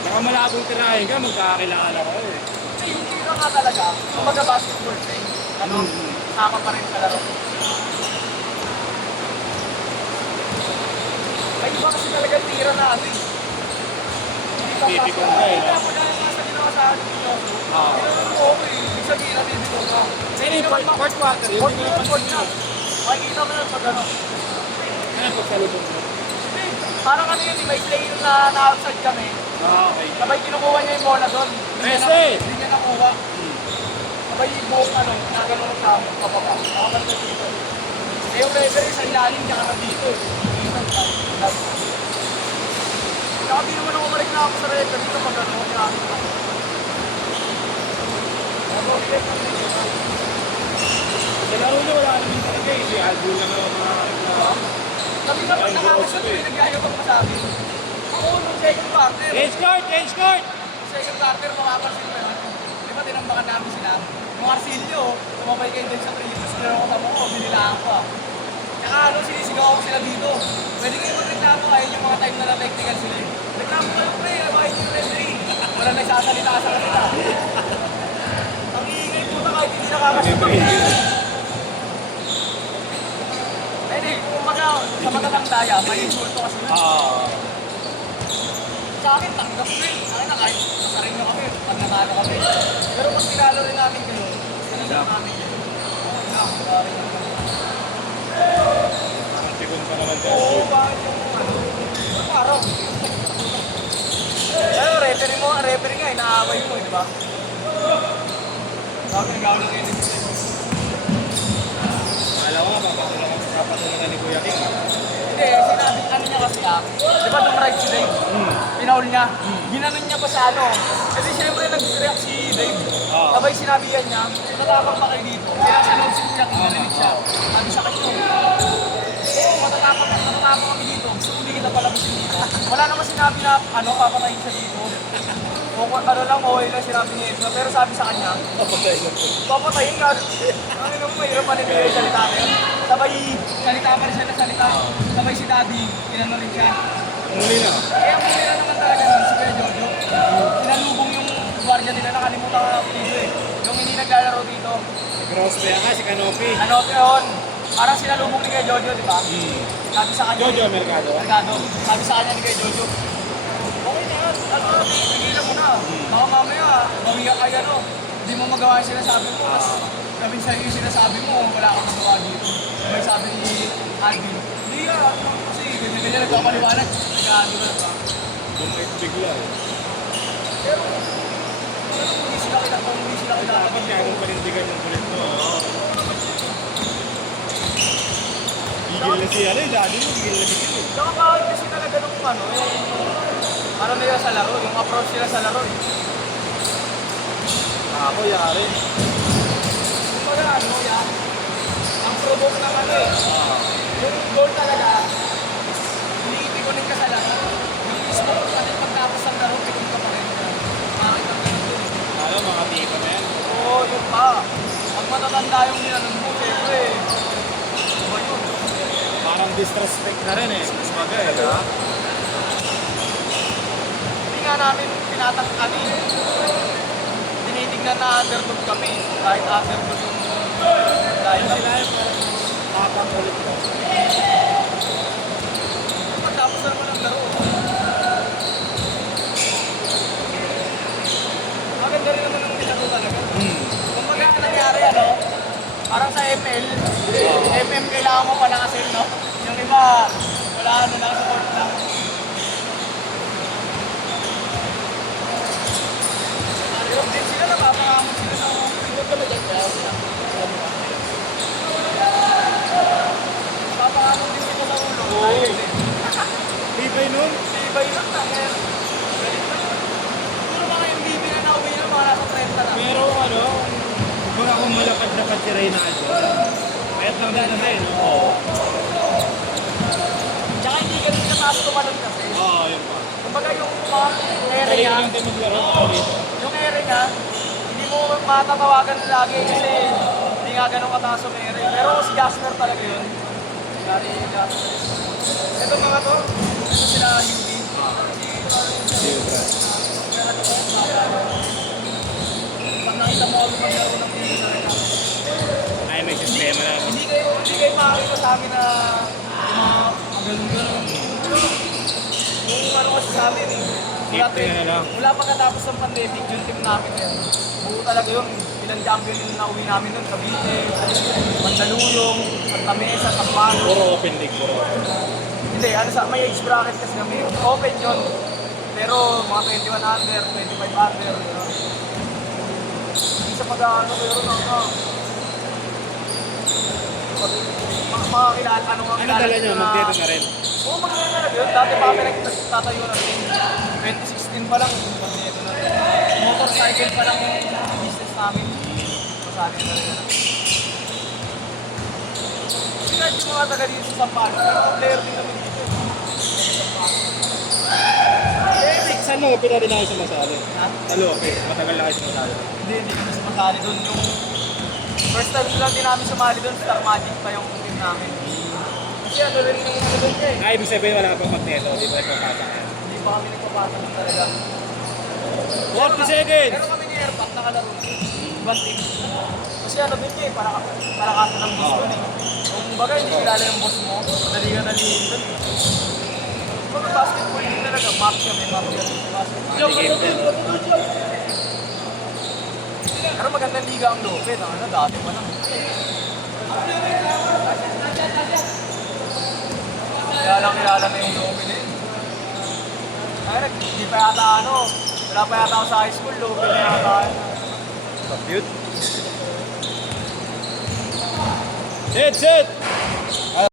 Baka malabong tirahin ka, magkakilala ko eh. Kasi yung tira nga talaga, kumbaga basketball thing, ano, sama pa rin sa laro. May iba kasi talaga tira na ano eh. Tipikon ka eh, no? Kaya pagkaya nga sa ginawa sa akin ninyo, Oo. ginawin mo ako eh. Ibig sabihin na bibigyan ka. Sino yung fourth quarter? Yun Fourth yung na, fourth na. napansin Makikita mo yan pag ano. Ano pagsalubong mo? Hindi, parang ano yun, may play na na-outside kami. Ah, okay. Sabay kinukuha niya yung bola doon. Hindi niya nakuha. Sabay yung buhok ano, nagano'n sa kapapa. Nakabalik na dito. Eh yung referee sa ilalim niya ka dito. Saka di naman ako mareklamo sa referee dito pag ano, grabe ka. Sa laro niya wala naman talaga eh. Si Aldo lang ang mga... Sabi nga pag nakakasya, pinag-ayot ako sa akin. Ako nung second quarter. Change court! Change court! Second quarter, makapansin mo yun. Di ba tinambakan namin sila? Yung Arcilio, tumabay kayo din sa Trillius, sinaro ko sa mo, binilaan ko ah. Tsaka ano, sinisigaw ako sila dito. Pwede kayo magreklamo kayo yung mga time na na-technical sila eh. Reklamo kayo pre, bakit yung referee? Wala nagsasalita sa kanila. Ang iingay puta kahit hindi nakakasabag. Pwede, kumbaga, sa matatang daya, may insulto kasi na. Sa akin, tanggap ko yun. Sa akin na kahit masaring na kami, pag natalo kami. Pero pag tinalo rin namin kayo, sinasama namin yun. Parang tikon pa naman dyan. Oo, bakit yung ano? Araw. Pero referee nga, inaaway mo, di ba? Bakit nag-awal ng NBC? Alam ko nga, papatulungan ni Kuya King. Hindi, sinabi, ano niya kasi di ba nung right si Dave? Pinaul niya. Ginanon niya pa sa ano. Kasi siyempre nag-react si Dave. Sabay sinabihan niya, matatapang pa kayo dito. Kaya sinunod si Kuya King, narinig siya. Sabi sa kanya, matatapang kami dito. Gusto hindi kita palabasin dito. Wala naman sinabi na, ano, papatayin siya dito. O ano lang, okay lang sinabi ni Ezra. Pero sabi sa kanya, papatayin ka. Ano naman, mahirap pa rin yung salita niya. Sabay, salita pa rin siya na salita. Sabay si Daddy, kinano rin siya. Muli na. Eh, ang muli na naman talaga nun, si Kuya Jojo. Sinalubong yung gwardiya nila, nakalimutan ka video eh. Yung hindi naglalaro dito. Cross pa yan si Canopi. Ano yun? Parang sinalubong ni Kuya Jojo, di ba? Sabi sa kanya. Jojo Mercado. Mercado. Sabi sa kanya ni Kuya Jojo. Okay na yan. Ano, tigilan mo na. Baka mamaya, mawiyak ka yan, oh. Hindi mo magawa yung sinasabi mo. Mas gawin sa'yo yung sinasabi mo, wala kang magawa dito. May sabi ni Alvin. Hindi yan. Kasi ganyan nagpapaliwanag. Nag-aano na ba? Bumait bigla eh. Pero, hindi sila kilala. Dapat ganun panindigan yung kulit mo. Gigil na siya rin. Daddy mo, gigil na gigil eh. Saka bakit kasi talaga nung ano, yung ano nila sa laro, yung approach nila sa laro. Ako, yari. Kumbaga ano yan, ang provoke ng ano eh, yung goal talaga, iniipikunin ka sa laro. Yung mismo kung natin pagtapos ng laro, pikon ka pa rin. Bakit ang ganun dun? Ano, mga tipo na yan. Oo, yun pa. Pag matatanda yung nilalang mo, siyempre, ano ba yun? Parang disrespect na rin eh. Kumbaga eh, ha? Hindi nga namin tinatakpan eh. Tinitignan na underdog kami. Kahit underdog yung dahil Sila yung parang tapang kulit mo. pagtapos na naman ang laro. Maganda rin naman ang pinaro talaga. Kumbaga ang nangyari ano, parang sa ML, MM kailangan mo pala kasi no? Yung iba, wala ano lang, support lang. Pero din sila napapangamot sila sa mga talaga kaya sila. Napapangamot din sila sa ulo. Oo. Tibay nun. Iba yun lang, pero galit pa yun. Siguro mga MVP na nauwi yun, mga nasa 30 lang. Pero ano, baka kung malapad-lapad si Reynaldo. Payat lang din na rin. Oo. Tsaka hindi ganun kataas tumalon kasi. Oo, yun pa. Kumbaga yung mga ere Kaya niya, lang din maglaro dito. yung ere niya, hindi mo matatawagan lagi kasi hindi nga ganun kataas yung ere. Pero si Jasper talaga yun. Gary Jasper. Ito mga to, Ito sila Yudi. Pag nakita mo ako maglaro ng team talaga. Ay, may sistema na. Hindi kayo makakita sa amin na yung mga ganun-ganun. Yung ano kasi sa amin eh. Wala pa katapos ng pandemic, yung team namin yun. Buo talaga yun. Ilang champion yung nauwi namin nun. Cavite, Mandaluyong, Santa Mesa, Sampalo. Puro open league, puro. Hindi, may age bracket kasi kami. Open yun. Pero mga 21 under, 25 under. Hindi sa pag-ano, pero mga kilala, ano mga kilala. Ano dala nyo? Mag-dito na rin. Oo, magkano na yun. Dati pa kami nagtatayo na rin. 2016 pa lang, magkano na rin. Motorcycle pa lang yung business namin. Masali na rin. Hindi kahit yung mga taga dito sa Sampalo, pero player din kami dito. Saan mo pinali na kayo sumasali? Ha? Sa Lope, matagal na kayo sumasali. Hindi kami sumasali doon. Yung first time lang din namin sumali doon, Star Magic pa yung team namin. Kasi ano rin yung ano doon niya eh. Ah, ibig sabihin wala pang magneto, di ba nagpapata? Hindi pa kami nagpapata ng talaga. 40 seconds! Pero kami ni Airpac nakalaro. Ibang team. Kasi ano din niya eh, para kaso ng boss doon eh. Kung baga hindi kilala yung boss mo, dali ka dalihin doon. Kung basketball din talaga, map kami. Pero magandang liga ang Lope, ano, dati pa lang. Kilala na yung Lope din. Ay, hindi pa yata wala pa yata ako sa high school, Lope na yata. Compute. Set!